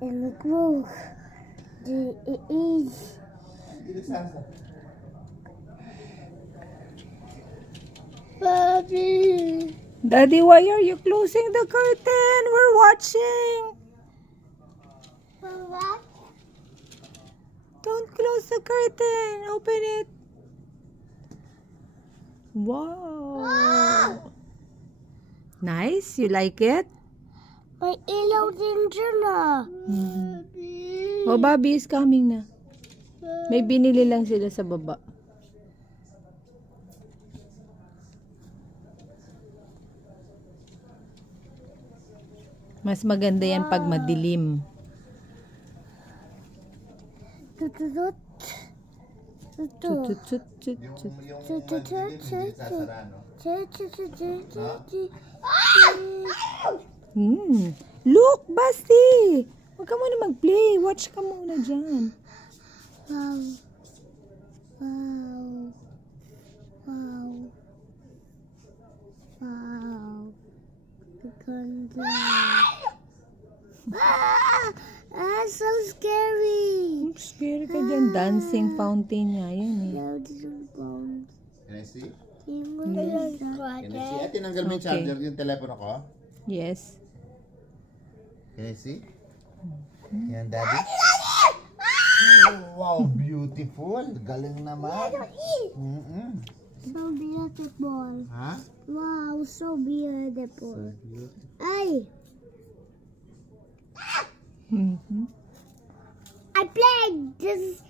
and look, it is. Bobby. Daddy, why are you closing the curtain? We're watching. What? Don't close the curtain. Open it. Wow. Nice. You like it? May ilaw din dyan Oh, Bobby is coming na. May binili lang sila sa baba. Mas maganda yan pag madilim. Tututut. Look, Basti! Huwag ka muna mag-play. Watch ka muna dyan. Wow. Wow. Wow. Wow. Ganda. So scary. Scary ka dyan. Dancing fountain niya. Yan eh. Can I see? Can Can I see? At tinanggal mo yung charger yung telepono ko? Yes. Can I see? Yan, Daddy. Wow, beautiful. Galing naman. So beautiful. Ha? Wow, so beautiful. Ay! I played this